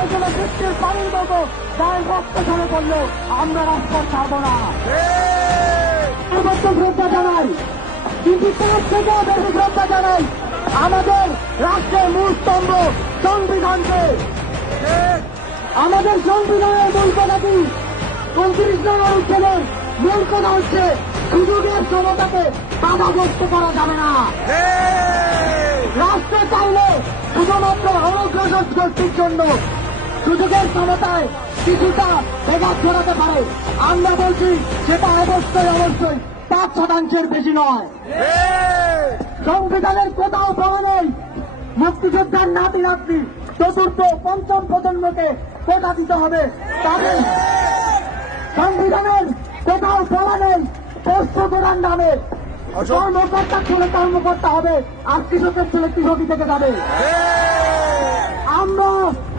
প্রয়োজনে বৃষ্টির পানির মতো গায়ে রক্ত ঝরে পড়লেও আমরা রাজপথ ছাড়ব না। সর্বোচ্চ শ্রদ্ধা জানাই, কিন্তু তার থেকেও বেশি শ্রদ্ধা জানাই আমাদের রাষ্ট্রের মূল স্তম্ভ সংবিধানকে। আমাদের সংবিধানের মূল কথা কি? 29 নম্বর অনুচ্ছেদের মূল কথা হচ্ছে সুযোগের সমতাকে বাধাগ্রস্ত করা যাবে না। রাষ্ট্র চাইলে শুধুমাত্র অনগ্রসর গোষ্ঠীর জন্য সুযোগের সমতায় কিছুটা প্রভাব ছড়াতে পারে। আমরা বলছি সেটা অবশ্যই 5% বেশি নয়। সংবিধানের কোথাও বলা নেই মুক্তিযোদ্ধার নাতি নাতনি চতুর্থ পঞ্চম প্রজন্মকে কোটা দিতে হবে। তাদের সংবিধানের কোথাও বলা নেই পোষ্য প্রধান নামে কর্মকর্তা ছেলে কর্মকর্তা হবে আর কৃষকের ছেলে কৃষকই থেকে যাবে। আমরা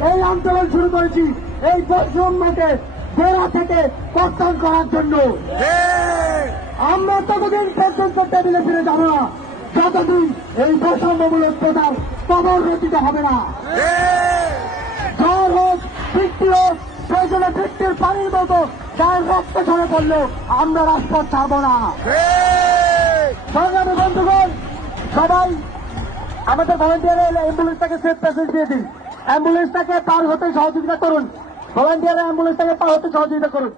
এই আন্দোলন শুরু করেছি এই বৈষম্যকে গোড়া থেকে কর্তন করার জন্য। আমরা ততদিন পর্যন্ত টেবিলে ফিরে যাব না যতদিন এই বৈষম্যমূলক প্রচার প্রবর্তিত হবে না। ঝড় হোক, বৃষ্টি হোক, প্রয়োজনে বৃষ্টির পানির মতো গায়ের রক্ত ঝরে পড়লেও আমরা রাজপথ ছাড়ব না। সংগ্রামী বন্ধুগণ, সবাই আমাদের ভলান্টিয়ার অ্যাম্বুলেন্সটাকে সেফ প্যাসেজ দিয়ে দিন। অ্যাম্বুলেন্সটাকে পার হতে সহযোগিতা করুন। ভলান্টিয়ার অ্যাম্বুলেন্সটাকে পার হতে সহযোগিতা করুন।